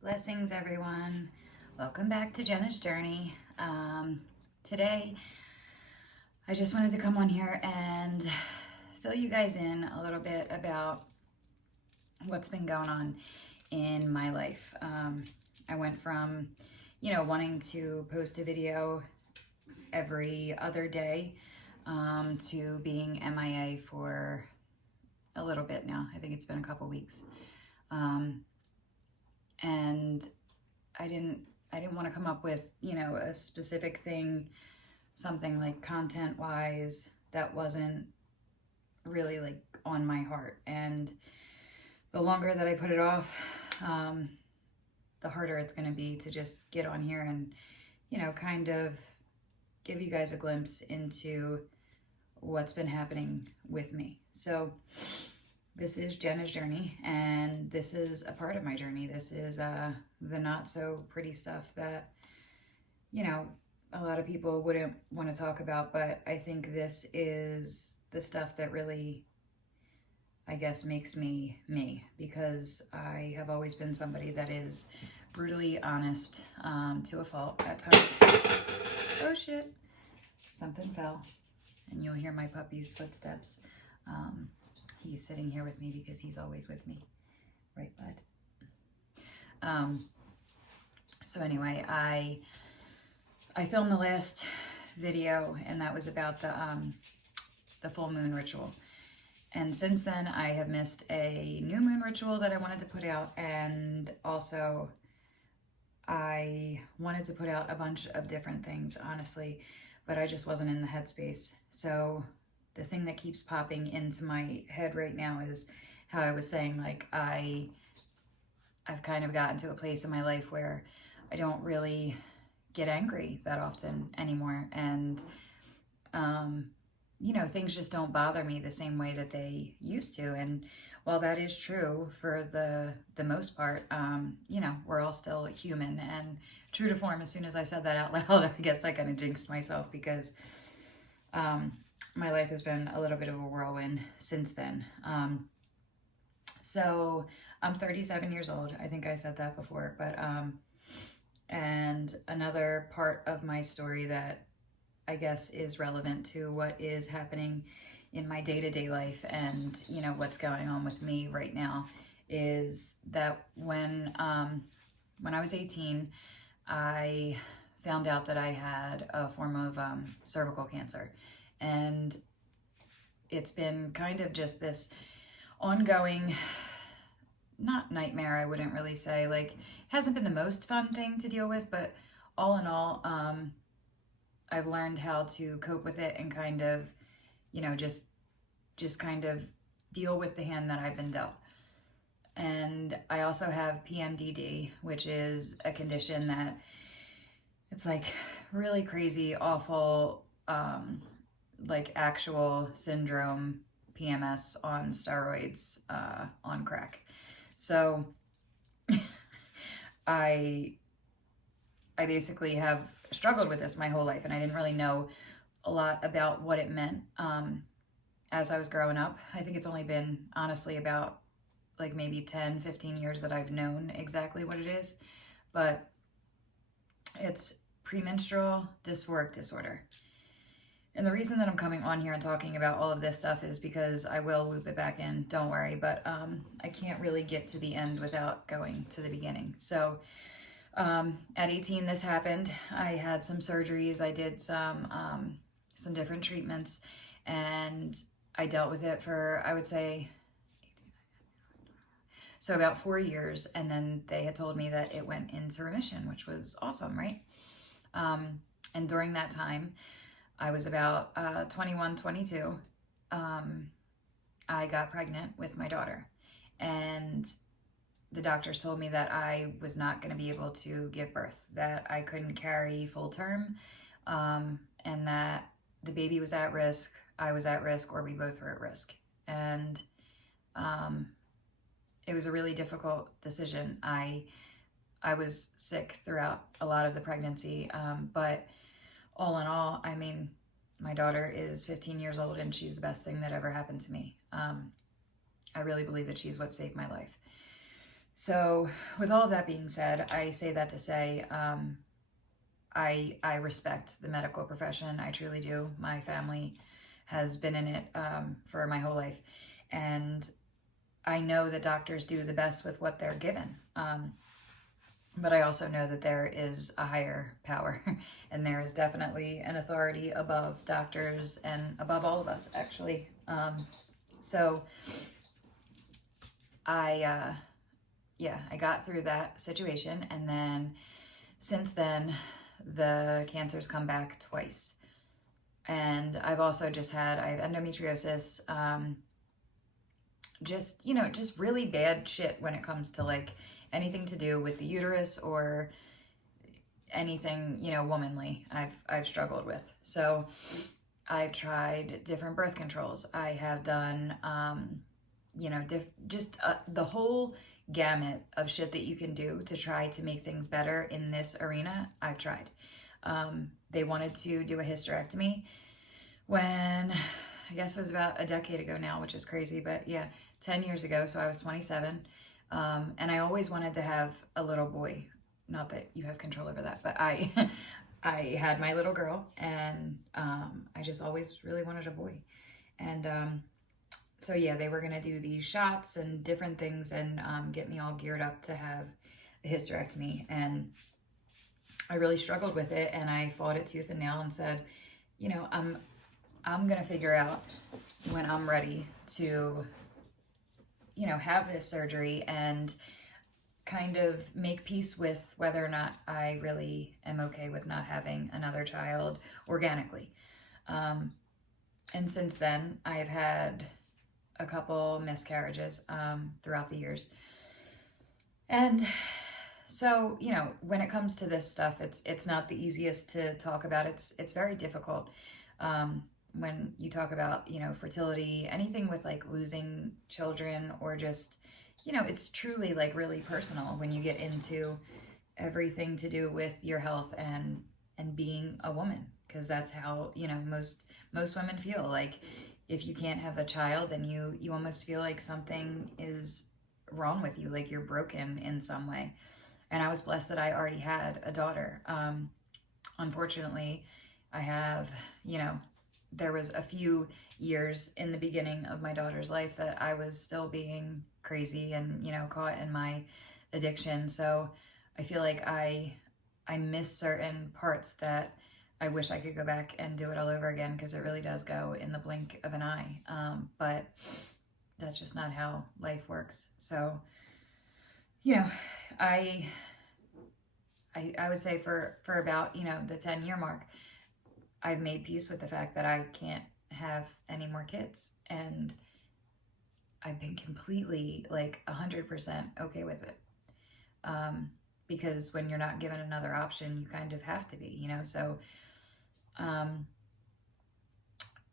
Blessings, everyone. Welcome back to Jenna's Journey. Today, I just wanted to come on here and fill you guys in a little bit about what's been going on in my life. I went from, wanting to post a video every other day to being MIA for a little bit now. I think it's been a couple weeks. And I didn't want to come up with, a specific thing, something like content wise that wasn't really like on my heart. And the longer that I put it off, the harder it's going to be to just get on here and, kind of give you guys a glimpse into what's been happening with me. So this is Jenna's journey, and this is a part of my journey. This is the not so pretty stuff that, a lot of people wouldn't want to talk about, but I think this is the stuff that really, I guess, makes me me, because I have always been somebody that is brutally honest to a fault at times. Oh shit, something fell, and you'll hear my puppy's footsteps. He's sitting here with me because he's always with me. Right, bud? So anyway, I filmed the last video, and that was about the full moon ritual. And since then, I have missed a new moon ritual that I wanted to put out, and also I wanted to put out a bunch of different things, honestly, but I just wasn't in the headspace. So the thing that keeps popping into my head right now is how I was saying, like, I've kind of gotten to a place in my life where I don't really get angry that often anymore. And, things just don't bother me the same way that they used to. And while that is true for the most part, we're all still human. And true to form, as soon as I said that out loud, I guess I kind of jinxed myself, because my life has been a little bit of a whirlwind since then. So I'm 37 years old. I think I said that before, but, and another part of my story that I guess is relevant to what is happening in my day-to-day life and, what's going on with me right now is that when I was 18, I found out that I had a form of cervical cancer. And it's been kind of just this ongoing, not nightmare, I wouldn't really say, like, it hasn't been the most fun thing to deal with, but all in all, I've learned how to cope with it and kind of, just kind of deal with the hand that I've been dealt. And I also have PMDD, which is a condition that it's like really crazy, awful, like actual syndrome, PMS on steroids, on crack. So I basically have struggled with this my whole life, and I didn't really know a lot about what it meant as I was growing up. I think it's only been, honestly, about like maybe 10, 15 years that I've known exactly what it is, but it's premenstrual dysphoric disorder. And the reason that I'm coming on here and talking about all of this stuff is because I will loop it back in, don't worry, but I can't really get to the end without going to the beginning. So at 18, this happened. I had some surgeries. I did some different treatments, and I dealt with it for, I would say, so about 4 years. And then they had told me that it went into remission, which was awesome, right? And during that time, I was about 21, 22. I got pregnant with my daughter, and the doctors told me that I was not going to be able to give birth, that I couldn't carry full term, and that the baby was at risk, I was at risk, or we both were at risk. And it was a really difficult decision. I was sick throughout a lot of the pregnancy, but all in all, I mean, my daughter is 15 years old, and she's the best thing that ever happened to me. I really believe that she's what saved my life. So with all of that being said, I say that to say, I respect the medical profession. I truly do. My family has been in it for my whole life. And I know that doctors do the best with what they're given. But I also know that there is a higher power and there is definitely an authority above doctors and above all of us, actually. So I got through that situation. And then since then, the cancer's come back twice. And I've also I have endometriosis, just really bad shit when it comes to like anything to do with the uterus or anything, womanly I've struggled with. So I've tried different birth controls. I have done, the whole gamut of shit that you can do to try to make things better in this arena. I've tried. They wanted to do a hysterectomy when I guess it was about a decade ago now, which is crazy, but yeah, 10 years ago. So I was 27. And I always wanted to have a little boy. Not that you have control over that, but I had my little girl, and I just always really wanted a boy. And so yeah, they were gonna do these shots and different things and get me all geared up to have a hysterectomy. And I really struggled with it, and I fought it tooth and nail and said, I'm gonna figure out when I'm ready to, have this surgery and kind of make peace with whether or not I really am okay with not having another child organically. And since then, I've had a couple miscarriages throughout the years. And so, when it comes to this stuff, it's not the easiest to talk about. It's very difficult. When you talk about, fertility, anything with like losing children or just, it's truly like really personal when you get into everything to do with your health and being a woman, because that's how, most women feel. Like if you can't have a child, then you almost feel like something is wrong with you, like you're broken in some way. And I was blessed that I already had a daughter. Unfortunately, I have, there was a few years in the beginning of my daughter's life that I was still being crazy and, caught in my addiction. So I feel like I miss certain parts that I wish I could go back and do it all over again, because it really does go in the blink of an eye. But that's just not how life works. So, I would say for about, the 10-year mark, I've made peace with the fact that I can't have any more kids, and I've been completely like 100% okay with it. Because when you're not given another option, you kind of have to be, so,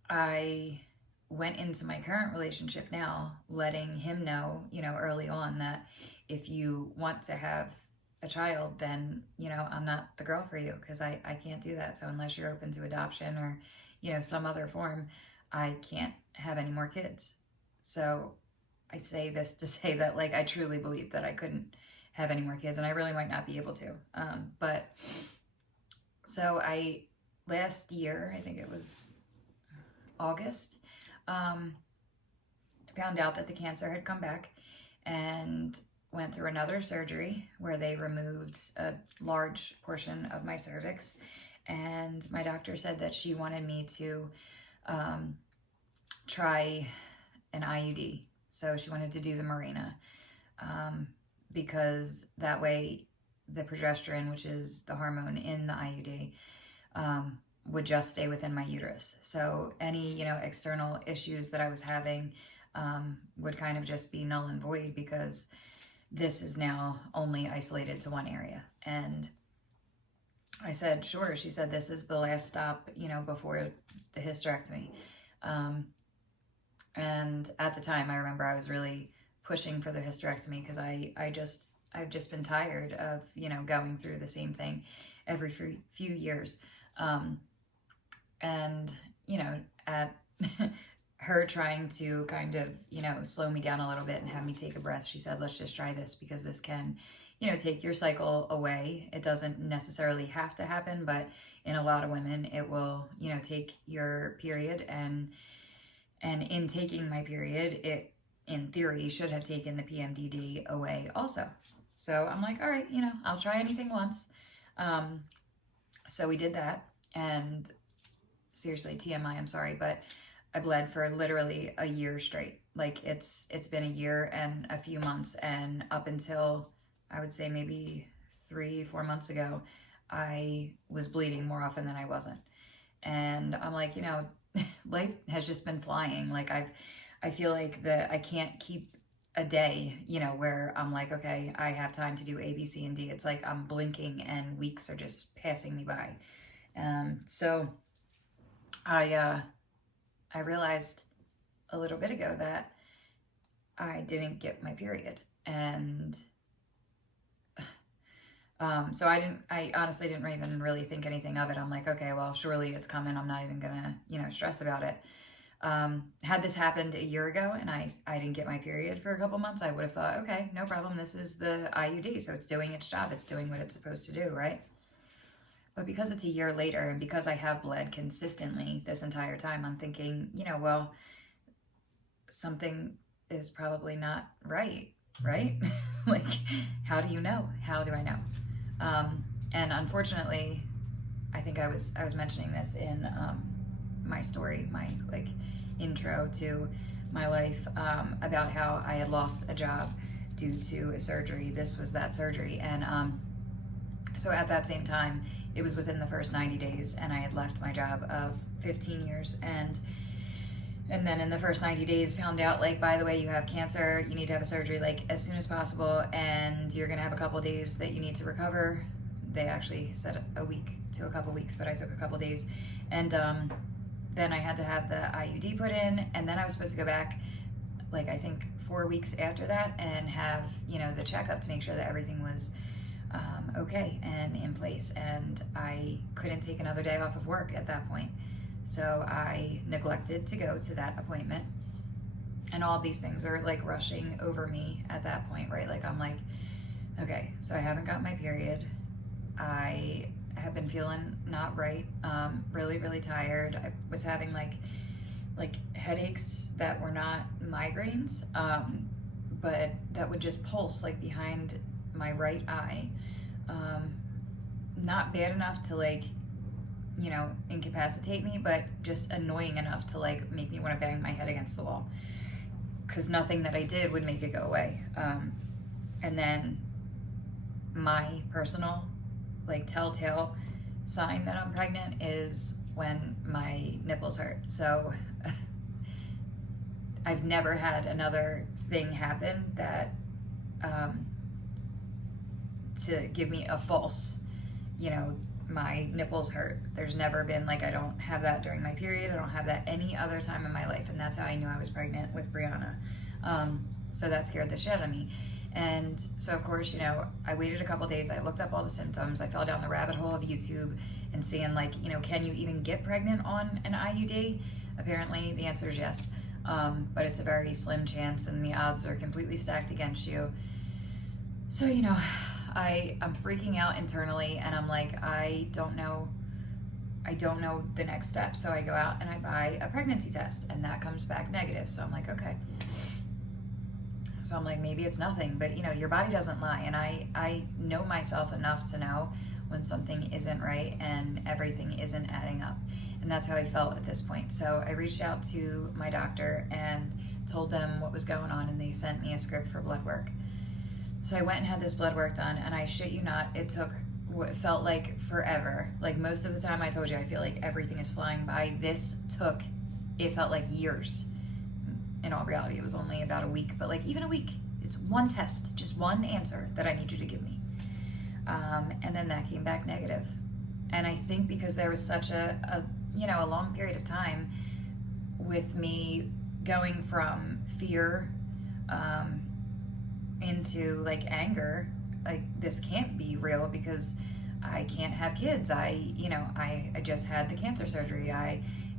I went into my current relationship now, letting him know, early on that if you want to have a child, then, I'm not the girl for you, because I can't do that. So unless you're open to adoption or, some other form, I can't have any more kids. So I say this to say that, like, I truly believe that I couldn't have any more kids, and I really might not be able to. But so last year, I think it was August, found out that the cancer had come back, and went through another surgery where they removed a large portion of my cervix. And my doctor said that she wanted me to try an IUD. So she wanted to do the Mirena, because that way the progesterone, which is the hormone in the IUD, would just stay within my uterus. So any, external issues that I was having would kind of just be null and void, because this is now only isolated to one area. And I said, sure. She said, this is the last stop, before the hysterectomy. And at the time, I remember I was really pushing for the hysterectomy, because I've just been tired of, going through the same thing every few years. And, at her trying to kind of, you know, slow me down a little bit and have me take a breath. She said, let's just try this because this can, you know, take your cycle away. It doesn't necessarily have to happen, but in a lot of women, it will, you know, take your period. And in taking my period, it, in theory, should have taken the PMDD away also. So I'm like, all right, you know, I'll try anything once. So we did that, and seriously, TMI, I'm sorry, but I bled for literally a year straight. Like it's been a year and a few months, and up until I would say maybe 3-4 months ago, I was bleeding more often than I wasn't. And I'm like, you know, life has just been flying. Like I feel like that I can't keep a day, you know, where I'm like, okay, I have time to do A, B, C, and D. It's like I'm blinking and weeks are just passing me by. So I realized a little bit ago that I didn't get my period. And so I honestly didn't even really think anything of it. I'm like, okay, well, surely it's coming. I'm not even gonna, you know, stress about it. Had this happened a year ago and I didn't get my period for a couple months, I would have thought, okay, no problem. This is the IUD, so it's doing its job. It's doing what it's supposed to do, right? But because it's a year later and because I have bled consistently this entire time, I'm thinking, you know, well, something is probably not right, right? Like, how do you know? How do I know? And unfortunately, I think I was mentioning this in my story, my like intro to my life, about how I had lost a job due to a surgery. This was that surgery. And so at that same time, it was within the first 90 days, and I had left my job of 15 years. And then in the first 90 days found out, like, by the way, you have cancer, you need to have a surgery like as soon as possible, and you're gonna have a couple days that you need to recover. They actually said a week to a couple weeks, but I took a couple days. And then I had to have the IUD put in, and then I was supposed to go back, like, I think 4 weeks after that and have, you know, the checkup to make sure that everything was okay and in place. And I couldn't take another day off of work at that point. So I neglected to go to that appointment. And all of these things are like rushing over me at that point, right? Like I'm like, okay, so I haven't got my period. I have been feeling not right, really, really tired. I was having like headaches that were not migraines, but that would just pulse like behind my right eye. Not bad enough to like, you know, incapacitate me, but just annoying enough to like make me want to bang my head against the wall, because nothing that I did would make it go away. And then my personal like telltale sign that I'm pregnant is when my nipples hurt. So I've never had another thing happen that to give me a false, you know, my nipples hurt. There's never been like, I don't have that during my period. I don't have that any other time in my life. And that's how I knew I was pregnant with Brianna. So that scared the shit out of me. And so of course, you know, I waited a couple days. I looked up all the symptoms. I fell down the rabbit hole of YouTube and seeing like, you know, can you even get pregnant on an IUD? Apparently the answer is yes. But it's a very slim chance and the odds are completely stacked against you. So, you know, I'm freaking out internally and I'm like, I don't know the next step. So I go out and I buy a pregnancy test and that comes back negative. So I'm like, okay. So I'm like, maybe it's nothing, but you know, your body doesn't lie. And I know myself enough to know when something isn't right and everything isn't adding up. And that's how I felt at this point. So I reached out to my doctor and told them what was going on, and they sent me a script for blood work. So I went and had this blood work done, and I shit you not, it took what felt like forever. Like most of the time, I told you, I feel like everything is flying by. This took, it felt like years. In all reality, it was only about a week, but like even a week, it's one test, just one answer that I need you to give me. And then that came back negative. And I think because there was such a long period of time with me going from fear into like anger, like this can't be real because I can't have kids. I just had the cancer surgery.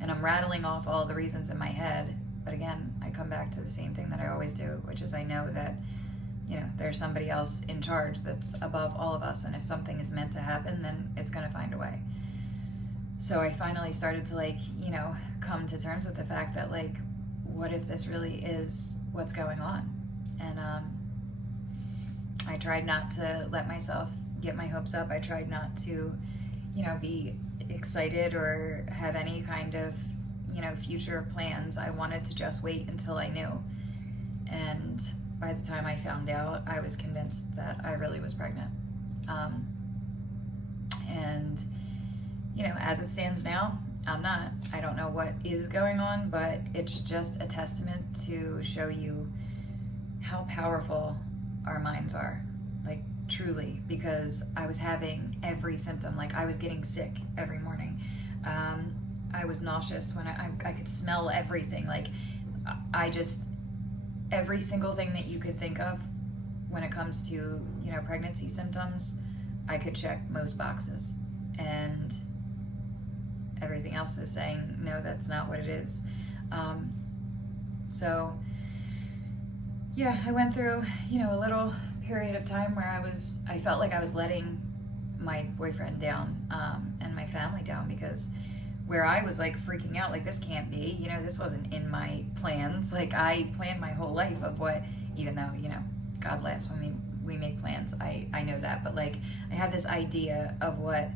And I'm rattling off all the reasons in my head But again, I come back to the same thing that I always do, which is I know that, there's somebody else in charge that's above all of us. And if something is meant to happen, then it's going to find a way. So I finally started to come to terms with the fact that what if this really is what's going on? And I tried not to let myself get my hopes up. I tried not to, be excited or have any kind of, future plans. I wanted to just wait until I knew. And by the time I found out, I was convinced that I really was pregnant. And, as it stands now, I'm not. I don't know what is going on, but it's just a testament to show you how powerful our minds are. Truly, because I was having every symptom. I was getting sick every morning. I was nauseous when I could smell everything. Every single thing that you could think of when it comes to, pregnancy symptoms, I could check most boxes. And everything else is saying, no, that's not what it is. So, yeah, I went through, a little period of time where I felt like I was letting my boyfriend down, and my family down, because where I was freaking out, this can't be, this wasn't in my plans. I planned my whole life of what, even though, God laughs when we make plans, I know that, but I had this idea of what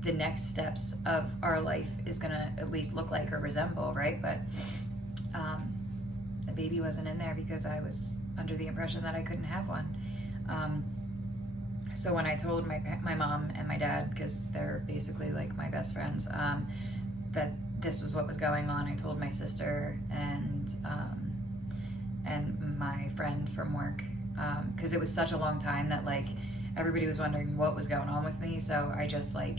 the next steps of our life is gonna at least look like or resemble, right? But the baby wasn't in there because I was under the impression that I couldn't have one. So when I told my mom and my dad, because they're basically my best friends, that this was what was going on, I told my sister and my friend from work, because it was such a long time that everybody was wondering what was going on with me. So I just I'm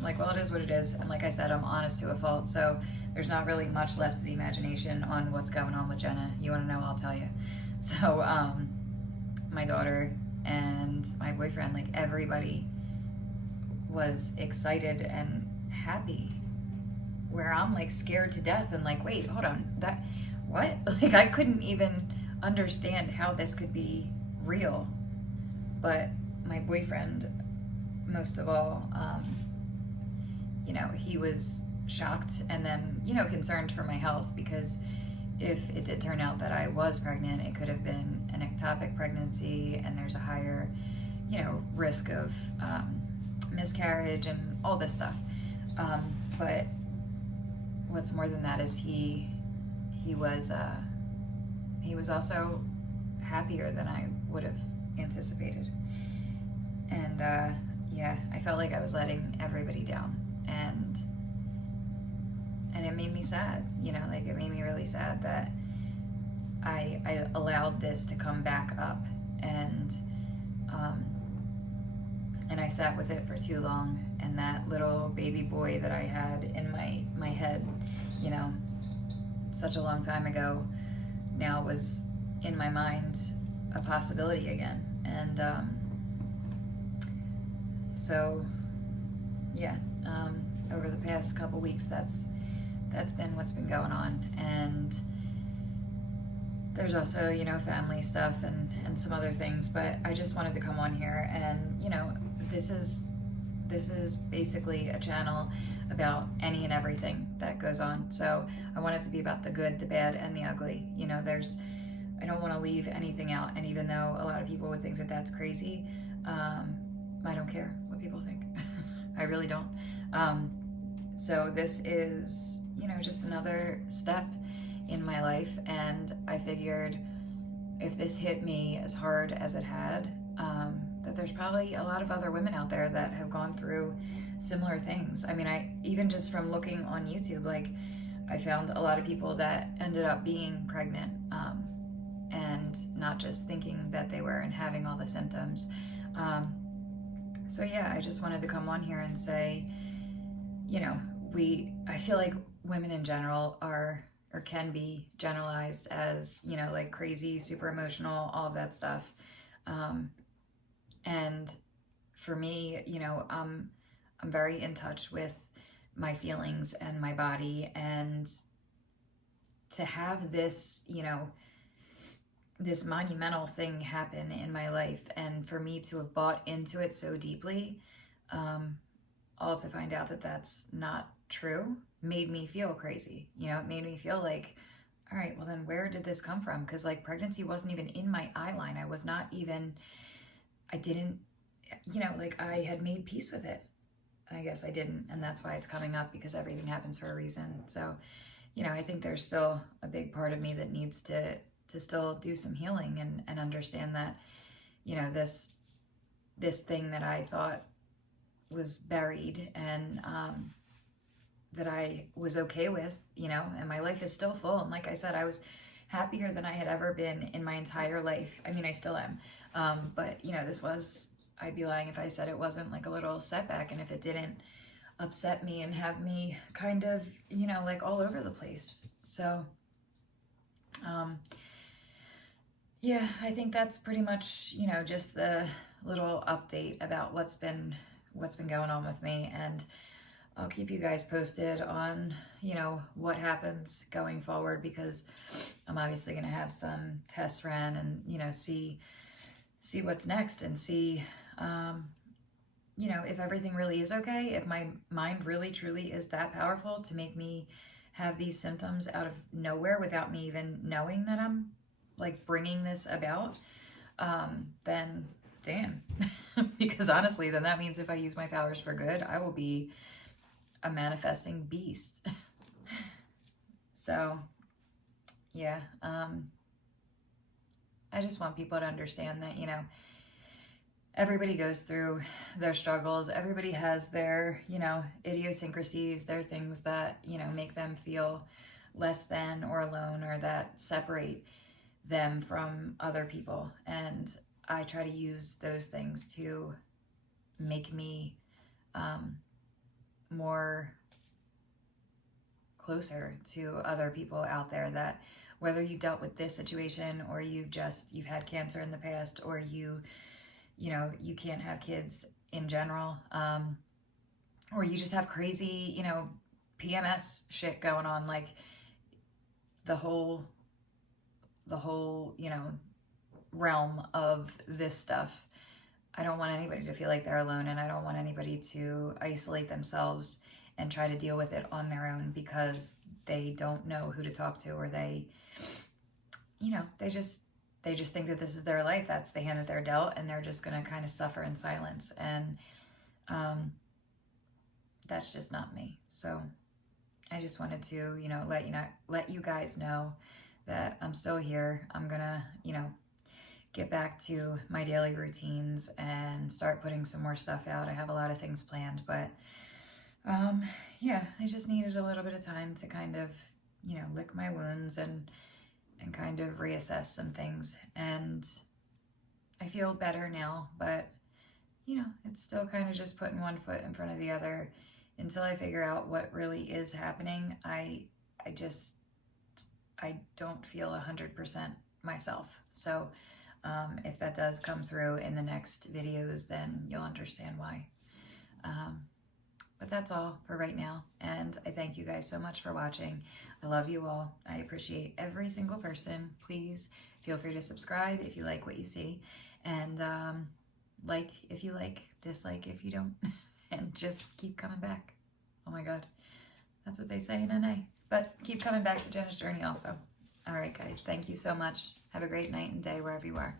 well, it is what it is. And like I said, I'm honest to a fault. So there's not really much left of the imagination on what's going on with Jenna. You want to know, I'll tell you. So my daughter and my boyfriend, everybody was excited and happy, where I'm scared to death and wait, hold on, that, what? I couldn't even understand how this could be real. But my boyfriend, most of all, he was shocked and then, concerned for my health, because if it did turn out that I was pregnant, it could have been an ectopic pregnancy, and there's a higher, risk of miscarriage and all this stuff. But what's more than that is he was also happier than I would have anticipated. And yeah, I felt like I was letting everybody down, and it made me sad, it made me really sad that I allowed this to come back up, and I sat with it for too long. And that little baby boy that I had in my head, such a long time ago, now was in my mind a possibility again. And so yeah, over the past couple weeks, that's been what's been going on. And there's also, family stuff and some other things, but I just wanted to come on here and, this is basically a channel about any and everything that goes on. So I want it to be about the good, the bad, and the ugly. I don't want to leave anything out. And even though a lot of people would think that that's crazy, I don't care what people think. I really don't. So this is, just another step in my life. And I figured if this hit me as hard as it had, that there's probably a lot of other women out there that have gone through similar things. I mean, even just from looking on YouTube, I found a lot of people that ended up being pregnant, and not just thinking that they were and having all the symptoms. So yeah, I just wanted to come on here and say, I feel like women in general are, or can be generalized as, crazy, super emotional, all of that stuff. And for me, I'm very in touch with my feelings and my body, and to have this, you know, this monumental thing happen in my life, and for me to have bought into it so deeply, all to find out that that's not true, made me feel crazy. You know, it made me feel like, all right, well then where did this come from? Because like pregnancy wasn't even in my eye line. I was not even, I didn't, you know, like I had made peace with it. I guess I didn't, and that's why it's coming up, because everything happens for a reason. So, you know, I think there's still a big part of me that needs to still do some healing and understand that, you know, this thing that I thought was buried, and that I was okay with, you know, and my life is still full. And like I said, I was happier than I had ever been in my entire life. I mean, I still am. But, you know, this was, I'd be lying if I said it wasn't like a little setback, and if it didn't upset me and have me kind of, you know, like all over the place. So, yeah, I think that's pretty much, you know, just the little update about what's been going on with me. And I'll keep you guys posted on, you know, what happens going forward, because I'm obviously going to have some tests ran and, you know, see what's next, and see, you know, if everything really is okay, if my mind really truly is that powerful to make me have these symptoms out of nowhere without me even knowing that I'm like bringing this about, then damn. Because honestly, then that means if I use my powers for good, I will be a manifesting beast. So yeah, I just want people to understand that, you know, everybody goes through their struggles. Everybody has their, you know, idiosyncrasies, their things that, you know, make them feel less than or alone, or that separate them from other people. And I try to use those things to make me more closer to other people out there, that whether you dealt with this situation, or you've had cancer in the past, or you know, you can't have kids in general, or you just have crazy, you know, PMS shit going on, like the whole, you know, realm of this stuff. I don't want anybody to feel like they're alone, and I don't want anybody to isolate themselves and try to deal with it on their own because they don't know who to talk to, or they, you know, they just think that this is their life. That's the hand that they're dealt, and they're just going to kind of suffer in silence. And that's just not me. So I just wanted to, you know, let you guys know that I'm still here. I'm going to, you know, get back to my daily routines and start putting some more stuff out. I have a lot of things planned, but yeah, I just needed a little bit of time to kind of, you know, lick my wounds and kind of reassess some things. And I feel better now, but, you know, it's still kind of just putting one foot in front of the other until I figure out what really is happening. I don't feel 100% myself. So if that does come through in the next videos, then you'll understand why. But that's all for right now. And I thank you guys so much for watching. I love you all. I appreciate every single person. Please feel free to subscribe if you like what you see. And like if you like, dislike if you don't. And just keep coming back. Oh my God. That's what they say in NA. But keep coming back to Jenna's Journey also. All right, guys. Thank you so much. Have a great night and day wherever you are.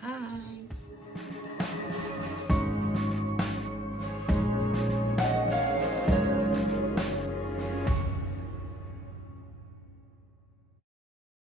Hi.